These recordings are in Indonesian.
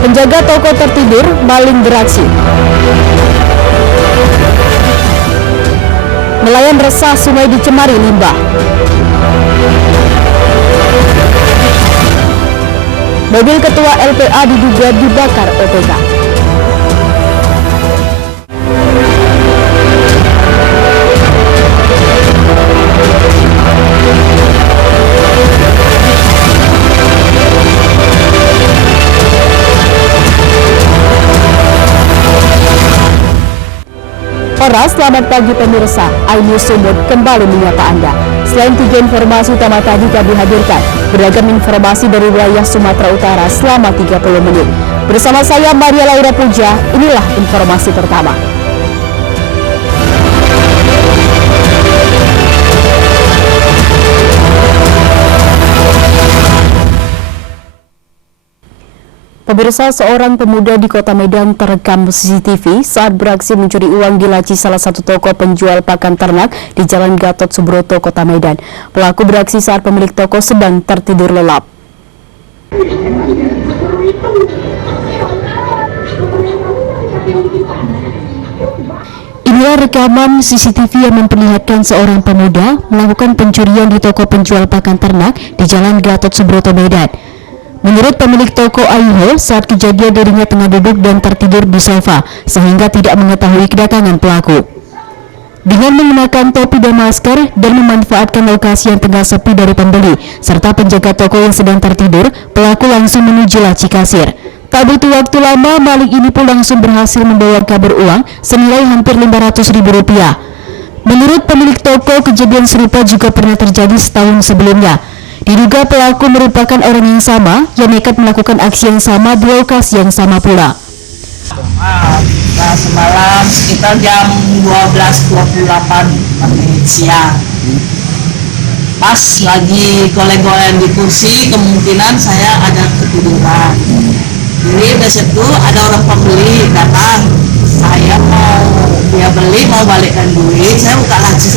Penjaga toko tertidur, maling beraksi. Nelayan resah sungai dicemari limbah. Mobil ketua LPA diduga dibakar OPK. Selamat pagi pemirsa, iNews Sumut kembali menyapa Anda. Selain 3 informasi utama tadi kami hadirkan beragam informasi dari wilayah Sumatera Utara selama 30 menit. Bersama saya Maria Laura Puja, inilah informasi pertama. Pemirsa, seorang pemuda di Kota Medan terekam CCTV saat beraksi mencuri uang di laci salah satu toko penjual pakan ternak di Jalan Gatot Subroto, Kota Medan. Pelaku beraksi saat pemilik toko sedang tertidur lelap. Inilah rekaman CCTV yang memperlihatkan seorang pemuda melakukan pencurian di toko penjual pakan ternak di Jalan Gatot Subroto, Medan. Menurut pemilik toko Ayuho, saat kejadian dirinya tengah duduk dan tertidur di sofa, sehingga tidak mengetahui kedatangan pelaku. Dengan mengenakan topi dan masker dan memanfaatkan lokasi yang tengah sepi dari pembeli, serta penjaga toko yang sedang tertidur, pelaku langsung menuju laci kasir. Tak butuh waktu lama, maling ini pun langsung berhasil membayar kabur uang senilai hampir Rp500.000. Menurut pemilik toko, kejadian serupa juga pernah terjadi setahun sebelumnya. Diduga pelaku merupakan orang yang sama yang nekat melakukan aksi yang sama di lokasi yang sama pula. Nah, semalam sekitar jam 12.28 siang, pas lagi goleng-goleng di kursi, kemungkinan saya ada ketiduran. Jadi dari situ ada orang pembeli datang, saya dia beli, mau balikkan duit, saya buka laci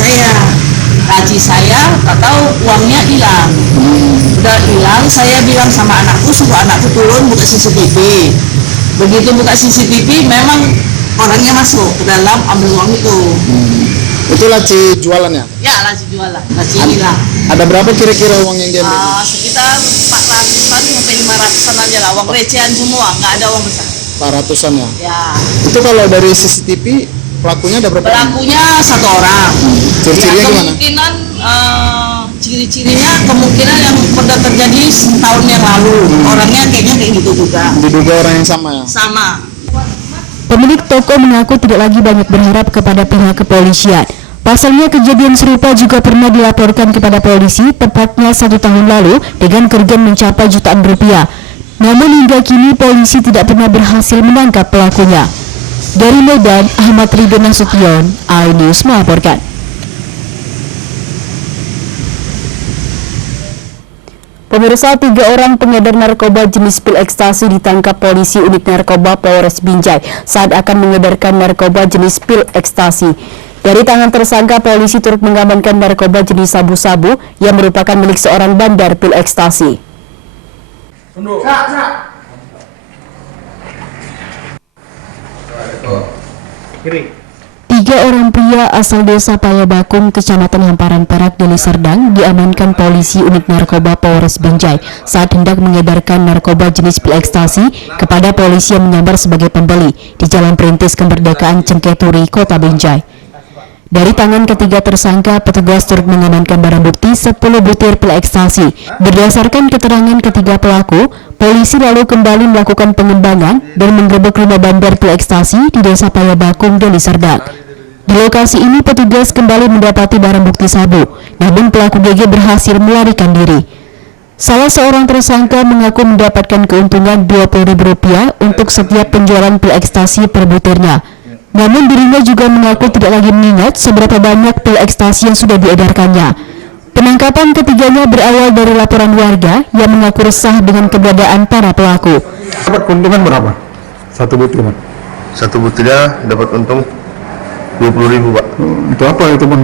saya, tak tahu uangnya hilang. Udah hilang, saya bilang sama anakku, suruh anakku turun buka CCTV. Begitu buka CCTV, memang orangnya masuk ke dalam ambil uang itu. Itu laci jualannya? Ya, laci jualan, laci hilang. Ada berapa kira-kira uang yang diambil? Sekitar 400-an sampai 500-an aja lah, uang recehan semua, nggak ada uang besar. 400-an ya? Ya. Itu kalau dari CCTV, pelakunya ada berapa? Pelakunya satu orang. Ciri-cirinya ya, gimana? Kemungkinan ciri-cirinya kemungkinan yang pernah terjadi setahun yang lalu. Orangnya kayaknya kayak gitu juga. Diduga orang yang sama ya? Sama. Pemilik toko mengaku tidak lagi banyak berharap kepada pihak kepolisian. Pasalnya kejadian serupa juga pernah dilaporkan kepada polisi tepatnya 1 tahun lalu dengan kerugian mencapai jutaan rupiah. Namun hingga kini polisi tidak pernah berhasil menangkap pelakunya. Dari Medan, Ahmad Ridwan Nasution, iNews melaporkan. Pemirsa, 3 orang pengedar narkoba jenis pil ekstasi ditangkap polisi unit narkoba Polres Binjai saat akan mengedarkan narkoba jenis pil ekstasi. Dari tangan tersangka, polisi turut mengamankan narkoba jenis sabu-sabu yang merupakan milik seorang bandar pil ekstasi. Tiga orang pria asal desa Payabakung, Kecamatan Hamparan Perak, Deli Serdang diamankan polisi unit narkoba Polres Binjai saat hendak mengedarkan narkoba jenis pil ekstasi kepada polisi yang menyamar sebagai pembeli di Jalan Perintis Kemerdekaan Cengketuri, Kota Binjai. Dari tangan ketiga tersangka, petugas turut mengamankan barang bukti 10 butir pil ekstasi. Berdasarkan keterangan ketiga pelaku, polisi lalu kembali melakukan pengembangan dan menggerebek rumah bandar pil ekstasi di Desa Payabakung, Deli Serdang. Di lokasi ini petugas kembali mendapati barang bukti sabu, namun pelaku GG berhasil melarikan diri. Salah seorang tersangka mengaku mendapatkan keuntungan Rp20.000 untuk setiap penjualan pil ekstasi per butirnya. Namun dirinya juga mengaku tidak lagi mengingat seberapa banyak pil ekstasi yang sudah diedarkannya. Penangkapan ketiganya berawal dari laporan warga yang mengaku resah dengan keberadaan para pelaku. Dapat keuntungan berapa? Satu butir, Pak? Satu butirnya dapat untung 20.000, Pak. Itu apa itu, Bang?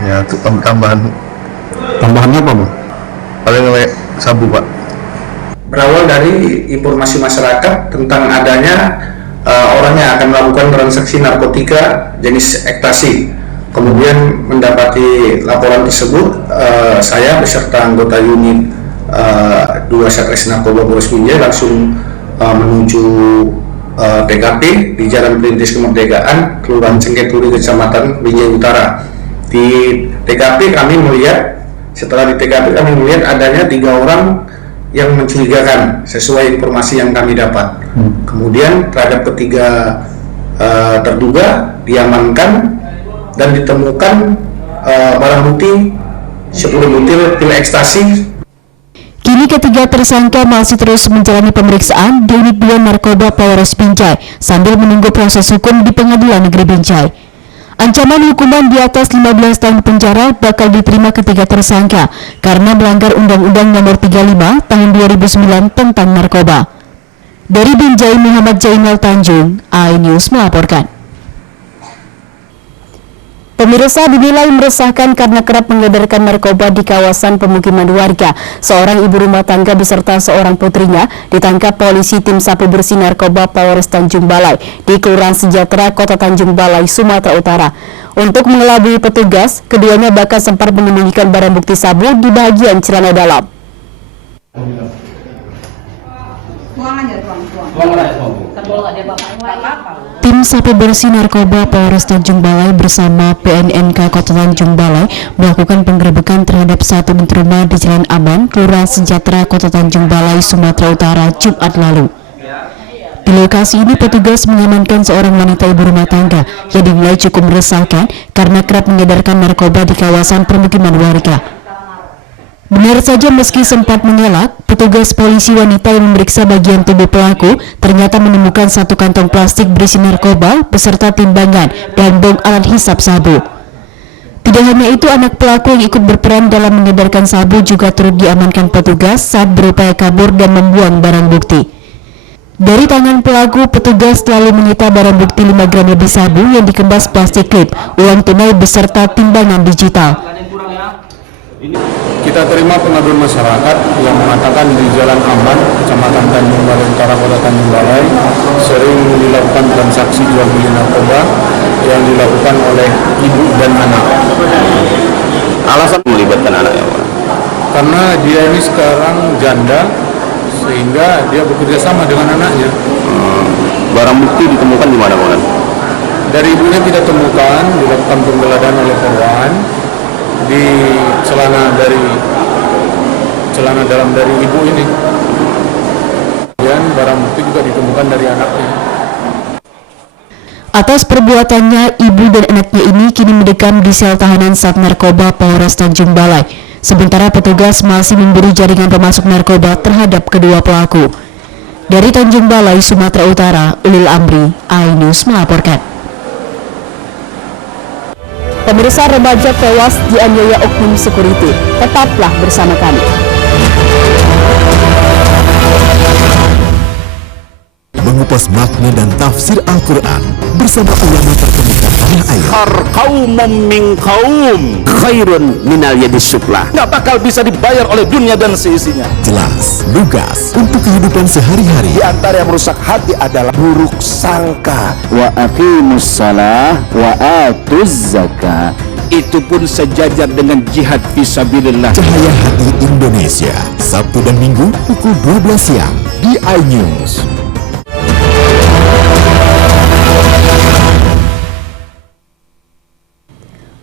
Ya, untuk tambahan. Tambahannya apa, Bang? Paling sabu, Pak. berawal dari informasi masyarakat tentang adanya orang yang akan melakukan transaksi narkotika jenis ekstasi. Kemudian mendapati laporan tersebut, saya beserta anggota unit 2 Satres Narkoba Polres Binjai langsung menuju TKP di Jalan Perintis Kemerdekaan, Kelurahan Cengketuri, Kecamatan Binjai Utara. Di TKP kami melihat, setelah di TKP kami melihat adanya 3 orang yang mencurigakan sesuai informasi yang kami dapat. Kemudian terhadap ketiga terduga diamankan dan ditemukan barang bukti 10 butir pil ekstasi. Kini ketiga tersangka masih terus menjalani pemeriksaan di Unit 2 Narkoba Polres Binjai sambil menunggu proses hukum di Pengadilan Negeri Binjai. Ancaman hukuman di atas 15 tahun penjara bakal diterima ketiga tersangka karena melanggar Undang-Undang Nomor 35 Tahun 2009 tentang narkoba. Dari Binjai, Muhammad Jainal Tanjung, iNews melaporkan. Pemirsa, dinilai meresahkan karena kerap mengedarkan narkoba di kawasan pemukiman warga. Seorang ibu rumah tangga beserta seorang putrinya ditangkap polisi tim sapu bersih narkoba Polres Tanjung Balai di Kelurahan Sejahtera, Kota Tanjung Balai, Sumatera Utara. Untuk mengelabui petugas, keduanya bahkan sempat menyembunyikan barang bukti sabu di bagian celana dalam. Tim sapu bersih narkoba Polres Tanjung Balai bersama PNNK Kota Tanjung Balai melakukan penggerebekan terhadap satu unit rumah di Jalan Aman, Kelurahan Sejahtera, Kota Tanjung Balai, Sumatera Utara, Jumat lalu. Di lokasi ini petugas mengamankan seorang wanita ibu rumah tangga yang dinilai cukup meresahkan karena kerap mengedarkan narkoba di kawasan permukiman warga. Benar saja, meski sempat mengelak, petugas polisi wanita yang memeriksa bagian tubuh pelaku ternyata menemukan satu kantong plastik berisi narkoba beserta timbangan dan bong alat hisap sabu. Tidak hanya itu, anak pelaku yang ikut berperan dalam mengedarkan sabu juga turut diamankan petugas saat berupaya kabur dan membuang barang bukti. Dari tangan pelaku, petugas selalu menyita barang bukti 5 gram lebih sabu yang dikemas plastik klip, uang tunai beserta timbangan digital. Kita terima pengaduan masyarakat yang mengatakan di Jalan Aman, Kecamatan Tanjung Balai Utara, Kota Tanjung Balai, sering dilakukan transaksi jual beli narkoba yang dilakukan oleh ibu dan anak. Alasan melibatkan anaknya, Pak? Karena dia ini sekarang janda, sehingga dia bekerja sama dengan anaknya. Barang bukti ditemukan di mana, Pak? Dari ibunya kita temukan, dilakukan penggeledahan oleh korban di celana dalam dari ibu ini. Dan barang bukti juga ditemukan dari anaknya. Atas perbuatannya, ibu dan anaknya ini kini mendekam di sel tahanan Sat Narkoba Polres Tanjung Balai. Sementara petugas masih memburu jaringan pemasok narkoba terhadap kedua pelaku. Dari Tanjung Balai, Sumatera Utara, Ulil Amri, iNews melaporkan. Pemirsa, remaja tewas dianiaya oknum security. Tetaplah bersama kami. Mengupas makna dan tafsir Al-Quran bersama ulama terkemuka tanah air. Qaumum min qaum khairun minal yadis suflah. Nggak bakal bisa dibayar oleh dunia dan seisinya. Jelas, lugas untuk kehidupan sehari-hari. Di antara yang merusak hati adalah buruk sangka. Wa aqimus shalah wa atuz zakah. Itu pun sejajar dengan jihad fisabilillah. Cahaya Hati Indonesia, Sabtu dan Minggu pukul 12 siang di iNews.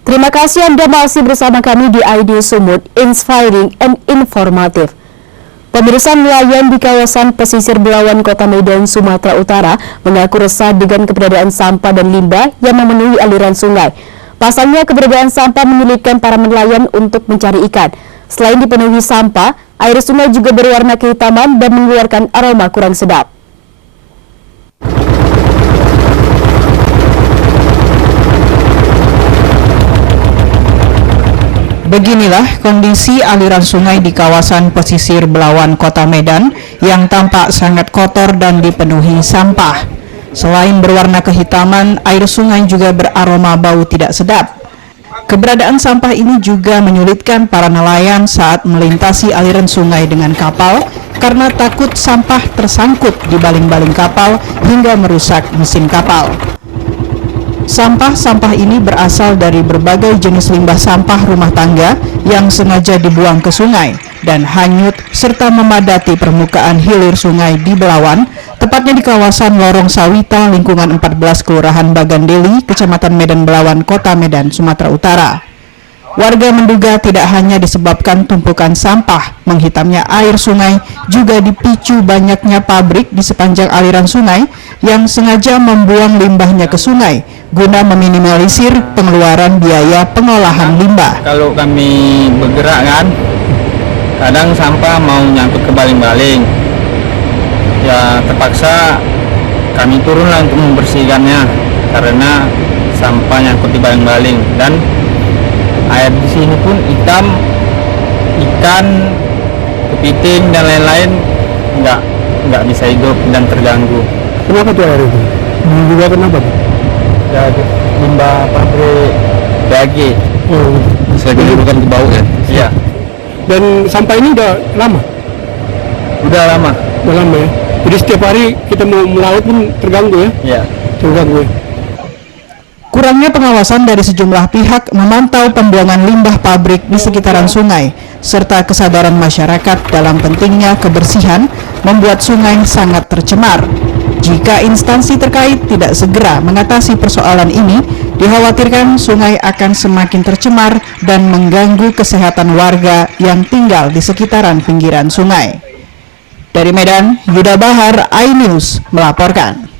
Terima kasih Anda masih bersama kami di iNews Sumut, inspiring and informative. Pemirsa, nelayan di kawasan pesisir Belawan, Kota Medan, Sumatera Utara mengaku resah dengan keberadaan sampah dan limbah yang memenuhi aliran sungai. Pasalnya, keberadaan sampah menyulitkan para nelayan untuk mencari ikan. Selain dipenuhi sampah, air sungai juga berwarna kehitaman dan mengeluarkan aroma kurang sedap. Beginilah kondisi aliran sungai di kawasan pesisir Belawan, Kota Medan yang tampak sangat kotor dan dipenuhi sampah. Selain berwarna kehitaman, air sungai juga beraroma bau tidak sedap. Keberadaan sampah ini juga menyulitkan para nelayan saat melintasi aliran sungai dengan kapal karena takut sampah tersangkut di baling-baling kapal hingga merusak mesin kapal. Sampah-sampah ini berasal dari berbagai jenis limbah sampah rumah tangga yang sengaja dibuang ke sungai dan hanyut serta memadati permukaan hilir sungai di Belawan, tepatnya di kawasan Lorong Sawita, lingkungan 14 Kelurahan Bagandeli, Kecamatan Medan Belawan, Kota Medan, Sumatera Utara. Warga menduga tidak hanya disebabkan tumpukan sampah, menghitamnya air sungai juga dipicu banyaknya pabrik di sepanjang aliran sungai yang sengaja membuang limbahnya ke sungai guna meminimalisir pengeluaran biaya pengolahan limbah. Kalau kami bergerak kan, kadang sampah mau nyangkut ke baling-baling. Ya terpaksa kami turunlah untuk membersihkannya karena sampah nyangkut di baling-baling dan air di sini pun hitam, ikan, kepiting dan lain-lain nggak bisa hidup dan terganggu. Kenapa tuh air itu? Juga kenapa? Ya limbah pabrik DAG. Oh, Saya bukan ke bau ya. Iya. dan sampah ini udah lama? Udah lama. Udah lama ya? Jadi setiap hari kita mau melaut pun terganggu ya? Iya. Terganggu ya? Kurangnya pengawasan dari sejumlah pihak memantau pembuangan limbah pabrik di sekitaran sungai, serta kesadaran masyarakat dalam pentingnya kebersihan membuat sungai sangat tercemar. Jika instansi terkait tidak segera mengatasi persoalan ini, dikhawatirkan sungai akan semakin tercemar dan mengganggu kesehatan warga yang tinggal di sekitaran pinggiran sungai. Dari Medan, Yuda Bahar, iNews melaporkan.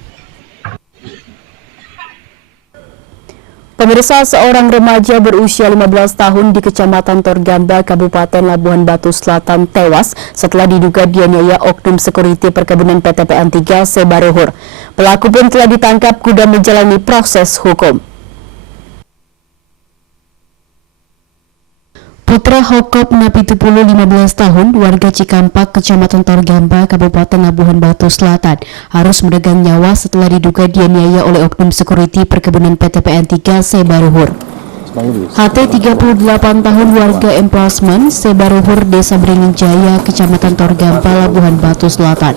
Pemirsa, seorang remaja berusia 15 tahun di Kecamatan Torgamba, Kabupaten Labuhan Batu Selatan tewas setelah diduga dianiaya oknum sekuriti perkebunan PTPN 3 Sebaruhur. Pelaku pun telah ditangkap guna menjalani proses hukum. Putra Hokop Napitupulu 15 tahun, warga Cikampak, Kecamatan Torgamba, Kabupaten Labuhan Batu Selatan, harus meregang nyawa setelah diduga dianiaya oleh oknum sekuriti perkebunan PTPN 3 Sebaruhur. HT 38 tahun, warga Emplasman, Sebaruhur, Desa Beringin Jaya, Kecamatan Torgamba, Labuhan Batu Selatan.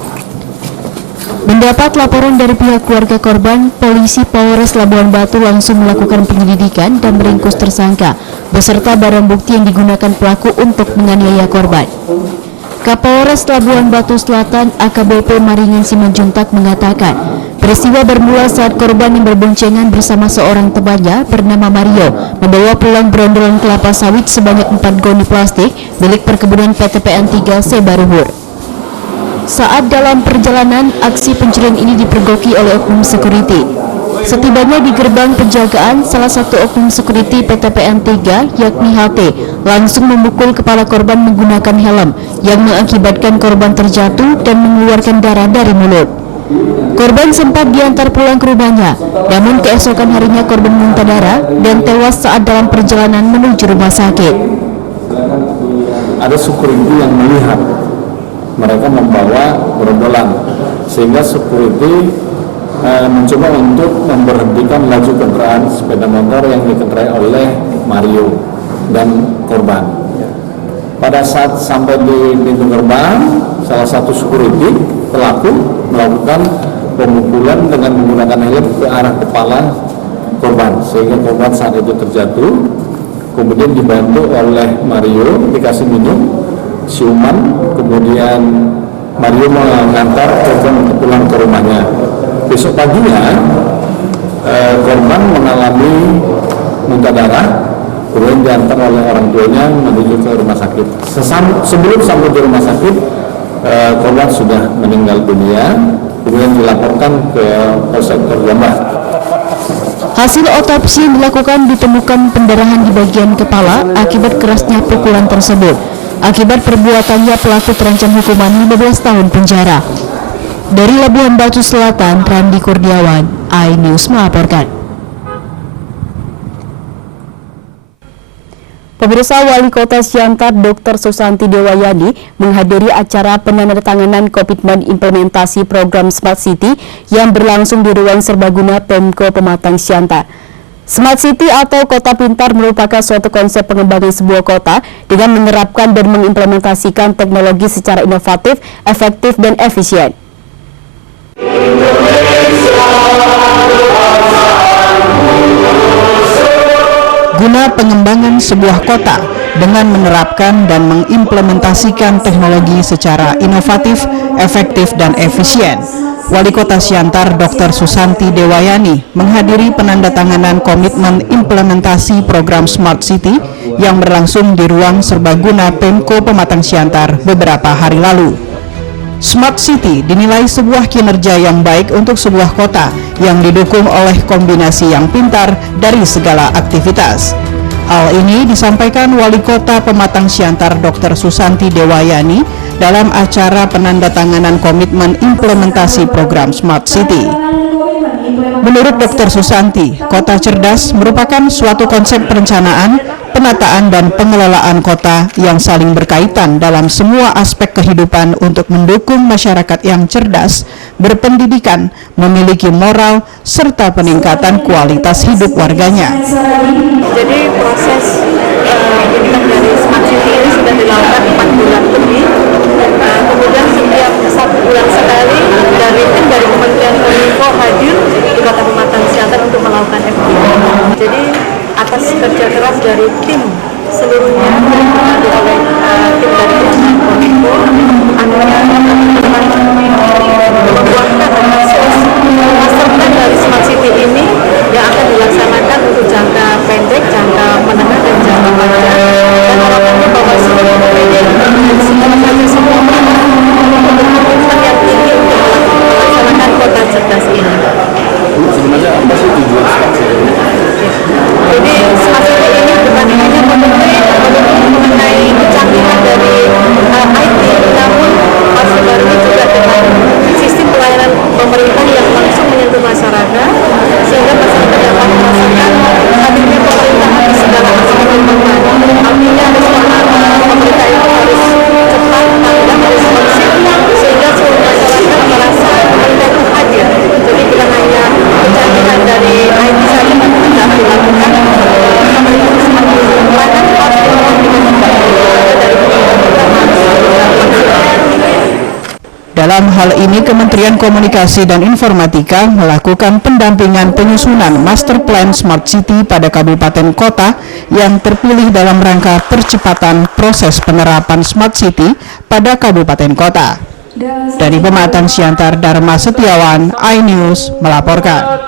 Mendapat laporan dari pihak keluarga korban, polisi Polres Labuhan Batu langsung melakukan penyelidikan dan meringkus tersangka beserta barang bukti yang digunakan pelaku untuk menganiaya korban. Kapolres Labuhan Batu Selatan AKBP Maringan Simanjuntak mengatakan, peristiwa bermula saat korban yang berboncengan bersama seorang temannya bernama Mario membawa pulang berondolan kelapa sawit sebanyak 4 goni plastik milik perkebunan PTPN 3 Sebaruhur. Saat dalam perjalanan, aksi pencurian ini dipergoki oleh oknum security. Setibanya di gerbang penjagaan, salah satu oknum security PTPN 3, yakni HT, langsung memukul kepala korban menggunakan helm yang mengakibatkan korban terjatuh dan mengeluarkan darah dari mulut. Korban sempat diantar pulang ke rumahnya, namun keesokan harinya korban muntah darah dan tewas saat dalam perjalanan menuju rumah sakit. Ada security yang melihat mereka membawa gerombolan, sehingga security mencoba untuk memberhentikan laju kendaraan sepeda motor yang dikendarai oleh Mario dan korban. Pada saat sampai di pintu gerbang, salah satu security pelaku melakukan pemukulan dengan menggunakan helm ke arah kepala korban, sehingga korban saat itu terjatuh. Kemudian dibantu oleh Mario, dikasih minum siuman, kemudian Mario mengantar korban untuk pulang ke rumahnya. Besok paginya korban mengalami muntah darah, kemudian diantar oleh orang tuanya menuju ke rumah sakit. Sebelum sampai di rumah sakit, korban sudah meninggal dunia, kemudian dilaporkan ke Polsek Torgamba. Hasil otopsi yang dilakukan ditemukan pendarahan di bagian kepala akibat kerasnya pukulan tersebut. Akibat perbuatannya, pelaku terancam hukuman 15 tahun penjara. Dari Labuhan Batu Selatan, Randi Kurniawan, iNews melaporkan. Pemirsa, Wali Kota Siantar Dr. Susanti Dewayani menghadiri acara penandatanganan komitmen implementasi program Smart City yang berlangsung di ruang serbaguna Pemko Pematang Siantar. Smart City atau kota pintar merupakan suatu konsep pengembangan sebuah kota dengan menerapkan dan mengimplementasikan teknologi secara inovatif, efektif, dan efisien. Guna pengembangan sebuah kota dengan menerapkan dan mengimplementasikan teknologi secara inovatif, efektif, dan efisien, Wali Kota Siantar Dr. Susanti Dewayani menghadiri penandatanganan komitmen implementasi program Smart City yang berlangsung di ruang serbaguna Pemko Pematang Siantar beberapa hari lalu. Smart City dinilai sebuah kinerja yang baik untuk sebuah kota yang didukung oleh kombinasi yang pintar dari segala aktivitas. Hal ini disampaikan Wali Kota Pematang Siantar Dr. Susanti Dewayani dalam acara penandatanganan komitmen implementasi program Smart City. Menurut Dr. Susanti, kota cerdas merupakan suatu konsep perencanaan, penataan, dan pengelolaan kota yang saling berkaitan dalam semua aspek kehidupan untuk mendukung masyarakat yang cerdas, berpendidikan, memiliki moral, serta peningkatan kualitas hidup warganya. Jadi proses dari Smart City ini sudah dilakukan 4 bulan lebih. Kemudian setiap 1 bulan sekali dari tim dari Kementerian Kominfo hadir di Kota Pematang Siantar untuk melakukan FGD. Jadi atas kerja keras dari tim seluruhnya dibantu oleh tim dari Kementerian Kominfo, akhirnya membuatkan master plan dari Smart City ini yang akan dilaksanakan untuk jangka pendek, jangka menengah, dan jangka panjang. Dan harapannya bahwa seluruh komponen dan semua komitmen yang tinggi untuk melaksanakan kota cerdas ini. Sebenarnya apa sih tujuan Smart City ini? Jadi Smart City ini bukan hanya mengenai kecanggihan dari IT, namun masih baru juga dengan sistem pelayanan pemerintah yang langsung menyentuh masyarakat, sehingga masyarakat dapat merasakan hadirnya pemerintah di segala aspek kehidupan. Artinya pemerintah itu harus cepat, tanggap, responsif, sehingga seluruh masyarakat merasa pemerintah itu hadir. Jadi bukan hanya kecanggihan dari IT saja yang tidak dilakukan, pemerintah itu semakin melakukan harus dilakukan dari Dalam hal ini, Kementerian Komunikasi dan Informatika melakukan pendampingan penyusunan Master Plan Smart City pada kabupaten kota yang terpilih dalam rangka percepatan proses penerapan Smart City pada kabupaten kota. Dari Pematang Siantar, Dharma Setiawan, iNews melaporkan.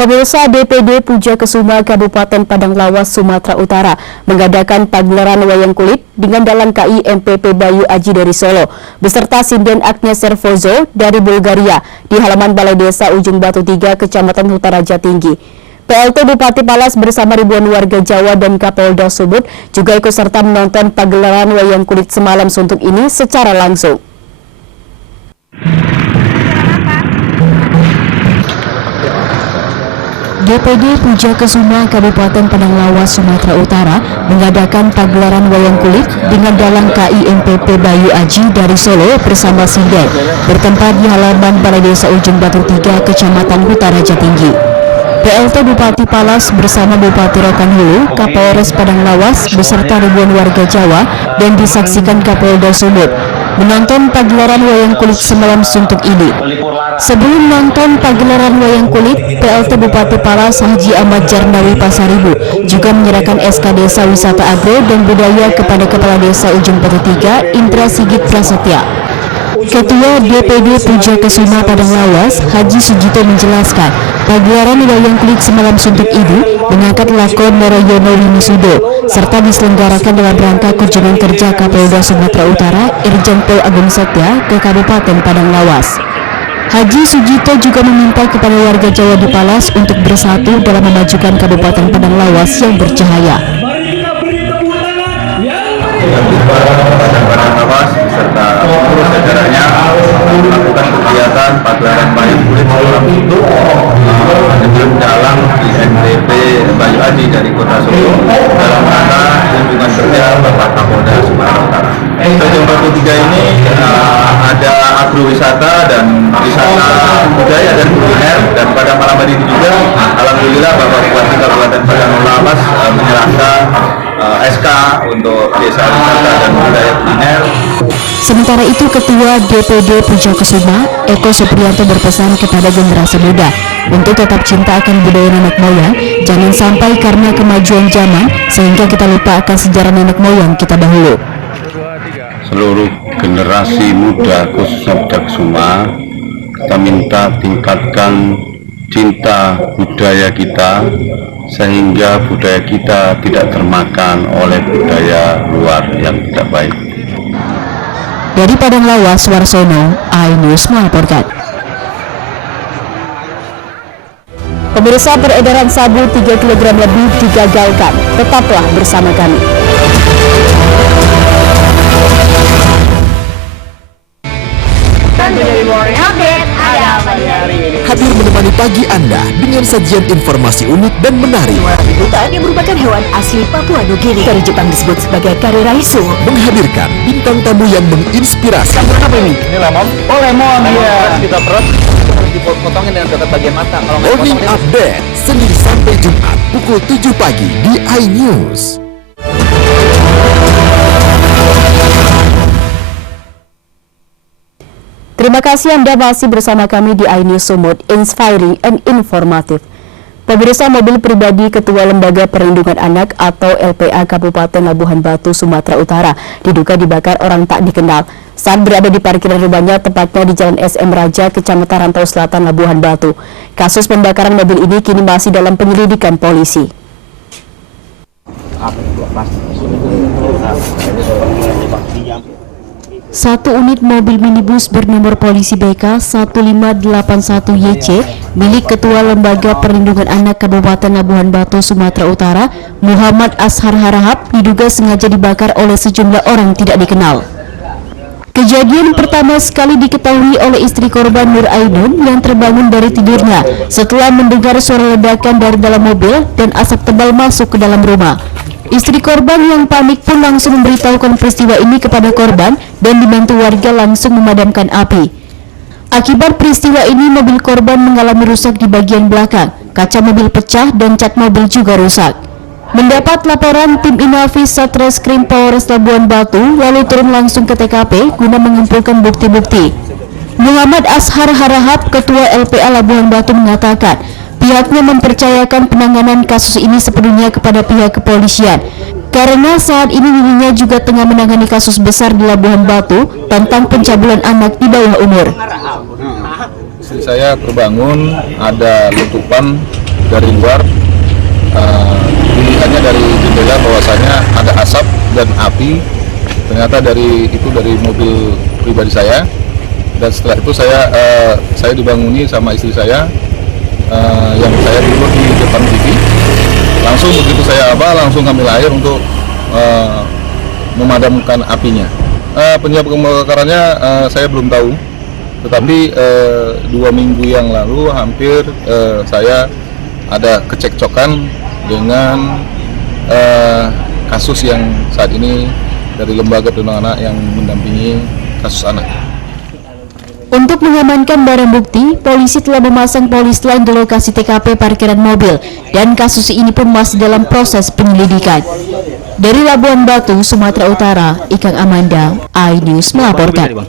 Pemirsa, DPD Puja Kesuma Kabupaten Padang Lawas, Sumatera Utara mengadakan pagelaran wayang kulit dengan dalang KI MPP Bayu Aji dari Solo beserta sinden Agnes Servozo dari Bulgaria di halaman Balai Desa Ujung Batu 3, Kecamatan Hutaraja Tinggi. PLT Bupati Palas bersama ribuan warga Jawa dan Kapolda Sumut juga ikut serta menonton pagelaran wayang kulit semalam suntuk ini secara langsung. DPD Puja Kesuma Kabupaten Padang Lawas, Sumatera Utara mengadakan pagelaran wayang kulit dengan dalang KI MPP Bayu Aji dari Solo bersama sinden bertempat di halaman Balai Desa Ujung Batu 3, Kecamatan Hutaraja Tinggi. PLT Bupati Palas bersama Bupati Rokan Hulu, Kapolres Padang Lawas beserta ribuan warga Jawa dan disaksikan Kapolda Sumut menonton pagelaran wayang kulit semalam suntuk ini. Sebelum nonton pagelaran wayang kulit, PLT Bupati Palas Haji Ahmad Jarnawi Pasaribu juga menyerahkan SK Desa Wisata Agro dan Budaya kepada Kepala Desa Ujung Batu 3, Indra Sigit Prasetya. Ketua DPD Puja Kesuma Padang Lawas, Haji Sujito menjelaskan, pagelaran wayang kulit semalam suntuk ini mengangkat lakon Narayono Winisudo serta diselenggarakan dalam rangka kunjungan kerja Kapolda Sumatera Utara Irjen Pol Agung Setia ke Kabupaten Padang Lawas. Haji Sujito juga meminta kepada warga Jawa di Palas untuk bersatu dalam memajukan Kabupaten Padang Lawas yang bercahaya. Padang Lawas beserta seluruh jajarannya melakukan kegiatan pagelaran wayang kulit semalam suntuk dengan dalang IMPP Bayu Aji dari Kota Solo dalam rangka kunjungan kerja Bapak Kapolda Sumatera Utara. Ujung Batu 3 ini ada agrowisata dan wisata budaya dan kuliner, dan pada malam hari ini juga alhamdulillah Bapak Bupati Kabupaten Padang Lawas menyerahkan SK untuk desa wisata dan budaya kuliner. Sementara itu, Ketua DPD Pujakusuma, Eko Supriyanto berpesan kepada generasi muda untuk tetap cinta akan budaya nenek moyang, jangan sampai karena kemajuan zaman sehingga kita lupa akan sejarah nenek moyang kita dahulu. Seluruh generasi muda khususnya Pujakusuma, kita minta tingkatkan cinta budaya kita sehingga budaya kita tidak termakan oleh budaya luar yang tidak baik. Dari Padang Lawas, Warsono, iNews melaporkan. Pemirsa, peredaran sabu 3 kg lebih digagalkan. Tetaplah bersama kami. Hadir menemani pagi Anda dengan sajian informasi unik dan menarik. Hutan yang merupakan hewan asli Papua Nugini dari Jepang disebut sebagai kareraisu. Menghadirkan bintang tamu yang menginspirasi. Apa ini? Ini lemon. Oh, lemon. Iya. Kita perut dipotongin dengan dekat bagian mata. Kalau Morning Update Senin sampai Jumat pukul 7 pagi di iNews. Terima kasih Anda masih bersama kami di iNews Sumut, inspiring and informative. Pemirsa, mobil pribadi Ketua Lembaga Perlindungan Anak atau LPA Kabupaten Labuhan Batu, Sumatera Utara diduga dibakar orang tak dikenal saat berada di parkiran rumahnya tepatnya di Jalan SM Raja, Kecamatan Rantau Selatan, Labuhan Batu. Kasus pembakaran mobil ini kini masih dalam penyelidikan polisi. Satu unit mobil minibus bernomor polisi BK 1581YC milik Ketua Lembaga Perlindungan Anak Kabupaten Labuhan Batu, Sumatera Utara, Muhammad Ashar Harahap, diduga sengaja dibakar oleh sejumlah orang tidak dikenal. Kejadian pertama sekali diketahui oleh istri korban Nur Ainun yang terbangun dari tidurnya setelah mendengar suara ledakan dari dalam mobil dan asap tebal masuk ke dalam rumah. Istri korban yang panik pun langsung memberitahukan peristiwa ini kepada korban dan dibantu warga langsung memadamkan api. Akibat peristiwa ini, mobil korban mengalami rusak di bagian belakang, kaca mobil pecah dan cat mobil juga rusak. Mendapat laporan, tim Inafis Satreskrim Polres Labuhan Batu lalu turun langsung ke TKP guna mengumpulkan bukti-bukti. Muhammad Ashar Harahap, Ketua LPA Labuhan Batu, mengatakan pihaknya mempercayakan penanganan kasus ini sepenuhnya kepada pihak kepolisian karena saat ini dirinya juga tengah menangani kasus besar di Labuhan Batu tentang pencabulan anak di bawah umur. Istri saya terbangun, ada letupan dari luar, dilihatnya dari jendela bahwasanya ada asap dan api, ternyata dari mobil pribadi saya. Dan setelah itu saya dibanguni sama istri saya, yang saya tidur di depan TV. Langsung begitu saya langsung ambil air untuk memadamkan apinya. Penyebab kebakarannya saya belum tahu, tetapi 2 minggu yang lalu hampir saya ada kecekcokan dengan kasus yang saat ini dari Lembaga Perlindungan Anak yang mendampingi kasus anak. Untuk mengamankan barang bukti, polisi telah memasang polis lain di lokasi TKP parkiran mobil dan kasus ini pun masih dalam proses penyelidikan. Dari Labuhan Batu, Sumatera Utara, Ikang Amanda, iNews melaporkan.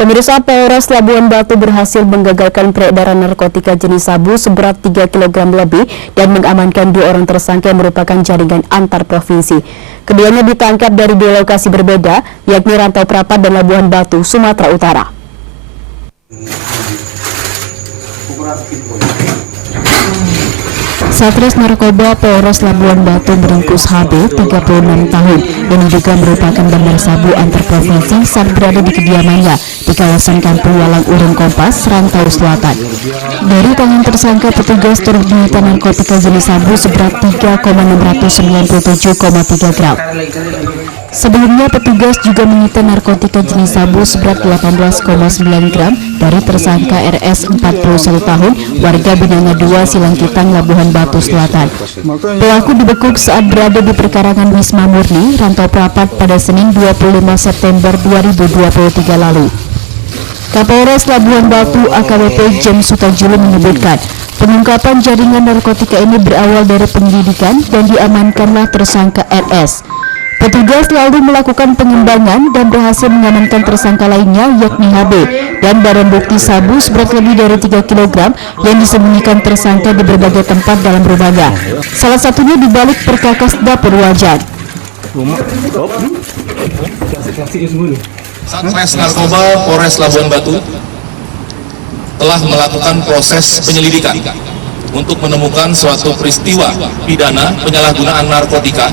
Pemirsa, Polres Labuhan Batu berhasil menggagalkan peredaran narkotika jenis sabu seberat 3 kg lebih dan mengamankan 2 orang tersangka yang merupakan jaringan antar provinsi. Keduanya ditangkap dari 2 lokasi berbeda, yakni Rantau Prapat dan Labuhan Batu, Sumatera Utara. Satres Narkoba Polres Labuhan Batu meringkus HB 36 tahun yang diduga merupakan bandar sabu antar provinsi saat berada di kediamannya di kawasan Kampung Walang Urung Kompas, Rantau Selatan. Dari tangan tersangka, petugas turut menyita narkotika jenis sabu seberat 3,697,3 gram. Sebelumnya, petugas juga menyita narkotika jenis sabu seberat 18,9 gram dari tersangka RS 41 tahun, warga Binanga 2, Silangkitang, Labuhan Batu Selatan. Pelaku dibekuk saat berada di perkarangan Wisma Murni, Rantau Prapat pada Senin 25 September 2023 lalu. Kapolres Labuhan Batu AKBP James Sutajulu menyebutkan, pengungkapan jaringan narkotika ini berawal dari penyelidikan dan diamankanlah tersangka RS. Petugas lalu melakukan pengembangan dan berhasil mengamankan tersangka lainnya yakni HB dan barang bukti sabu seberat lebih dari 3 kg yang disembunyikan tersangka di berbagai tempat dalam rumahnya. Salah satunya di balik perkakas dapur wajan. Satres Narkoba Polres Labuhan Batu telah melakukan proses penyelidikan untuk menemukan suatu peristiwa pidana penyalahgunaan narkotika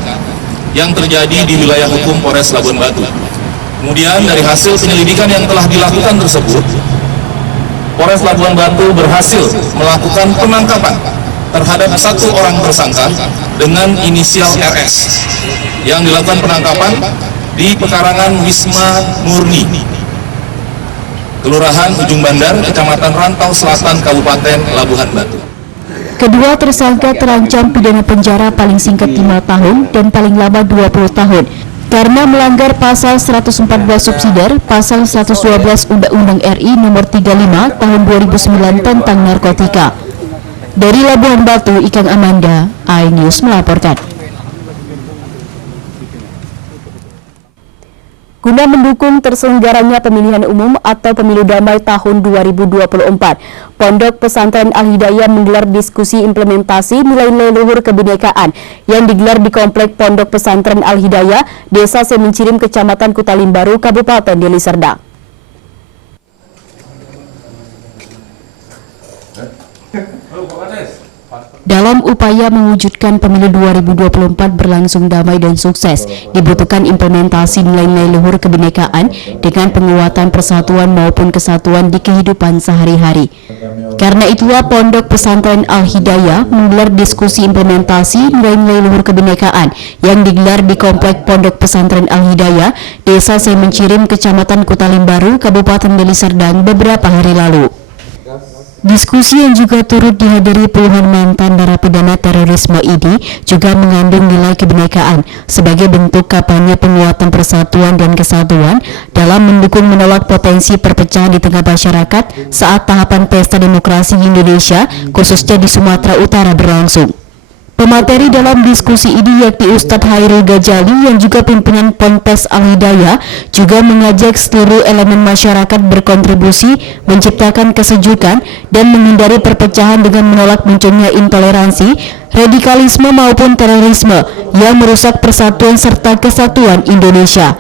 yang terjadi di wilayah hukum Polres Labuhan Batu. Kemudian dari hasil penyelidikan yang telah dilakukan tersebut, Polres Labuhan Batu berhasil melakukan penangkapan terhadap satu orang tersangka dengan inisial RS yang dilakukan penangkapan di pekarangan Wisma Murni, Kelurahan Ujung Bandar, Kecamatan Rantau Selatan, Kabupaten Labuhan Batu. Kedua tersangka terancam pidana penjara paling singkat 5 tahun dan paling lama 20 tahun karena melanggar pasal 114 subsidiar, pasal 112 Undang-Undang RI nomor 35 tahun 2009 tentang narkotika. Dari Labuhan Batu, Ikang Amanda, iNews melaporkan. Guna mendukung terselenggaranya pemilihan umum atau pemilu damai tahun 2024, Pondok Pesantren Al-Hidayah menggelar diskusi implementasi nilai-nilai luhur kebinekaan yang digelar di Komplek Pondok Pesantren Al-Hidayah, Desa Semencirim, Kecamatan Kutalimbaru, Kabupaten Deli Serdang. Dalam upaya mewujudkan pemilu 2024 berlangsung damai dan sukses, dibutuhkan implementasi nilai-nilai luhur kebinekaan dengan penguatan persatuan maupun kesatuan di kehidupan sehari-hari. Karena itulah Pondok Pesantren Al-Hidayah menggelar diskusi implementasi nilai-nilai luhur kebinekaan yang digelar di Komplek Pondok Pesantren Al-Hidayah, Desa Semencirim, Kecamatan Kutalimbaru, Kabupaten Deli Serdang beberapa hari lalu. Diskusi yang juga turut dihadiri puluhan mantan narapidana terorisme ini juga mengandung nilai kebinekaan sebagai bentuk kampanye penguatan persatuan dan kesatuan dalam mendukung menolak potensi perpecahan di tengah masyarakat saat tahapan pesta demokrasi Indonesia khususnya di Sumatera Utara berlangsung. Pemateri dalam diskusi ini yakni Ustadz Hairul Ghazali yang juga pimpinan Ponpes Al-Hidayah juga mengajak seluruh elemen masyarakat berkontribusi menciptakan kesejukan dan menghindari perpecahan dengan menolak munculnya intoleransi, radikalisme maupun terorisme yang merusak persatuan serta kesatuan Indonesia.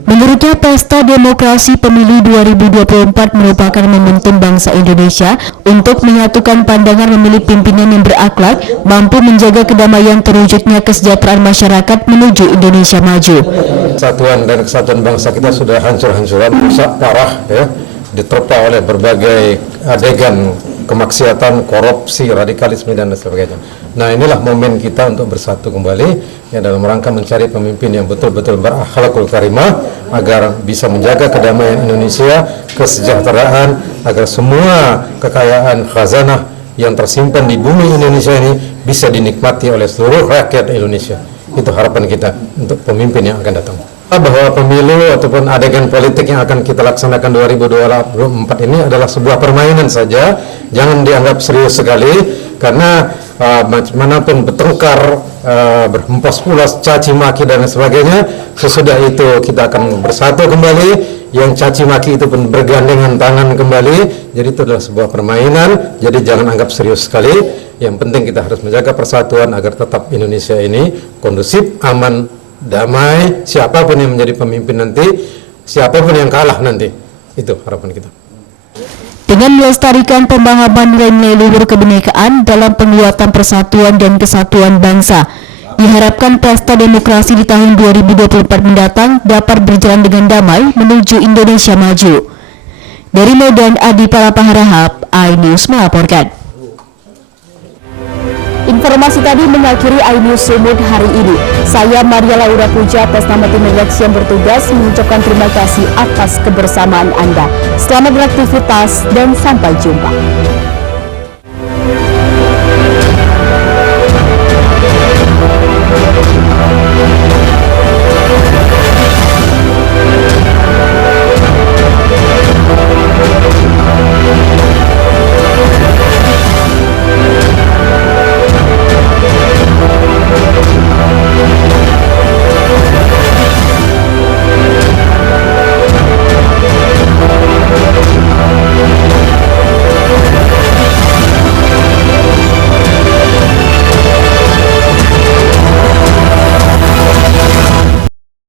Menurutnya, Pesta Demokrasi Pemilu 2024 merupakan momentum bangsa Indonesia untuk menyatukan pandangan memilih pimpinan yang berakhlak, mampu menjaga kedamaian terwujudnya kesejahteraan masyarakat menuju Indonesia maju. Kesatuan dan kesatuan bangsa kita sudah hancur-hancuran, rusak parah, ya, diterpa oleh berbagai adegan kemaksiatan, korupsi, radikalisme dan sebagainya. Nah, inilah momen kita untuk bersatu kembali ya dalam rangka mencari pemimpin yang betul-betul berakhlakul karimah agar bisa menjaga kedamaian Indonesia, kesejahteraan, agar semua kekayaan khazanah yang tersimpan di bumi Indonesia ini bisa dinikmati oleh seluruh rakyat Indonesia. Itu harapan kita untuk pemimpin yang akan datang. Bahwa pemilu ataupun adegan politik yang akan kita laksanakan 2024 ini adalah sebuah permainan saja, jangan dianggap serius sekali karena manapun bertengkar, berhempos-pulas, caci maki dan sebagainya, sesudah itu kita akan bersatu kembali, yang caci maki itu pun bergandengan tangan kembali. Jadi itu adalah sebuah permainan, jadi jangan anggap serius sekali. Yang penting kita harus menjaga persatuan agar tetap Indonesia ini kondusif, aman, damai, siapapun yang menjadi pemimpin nanti, siapapun yang kalah nanti. Itu harapan kita. Dengan melestarikan pemahaman nilai-nilai luhur kebinekaan dalam penguatan persatuan dan kesatuan bangsa, diharapkan pesta demokrasi di tahun 2024 mendatang dapat berjalan dengan damai menuju Indonesia maju. Dari Medan, Adi Palapa Harahap, iNews melaporkan. Informasi tadi mengakhiri iNews Sumut hari ini. Saya Maria Laura Puja atas nama tim redaksi yang bertugas mengucapkan terima kasih atas kebersamaan Anda. Selamat beraktivitas dan sampai jumpa.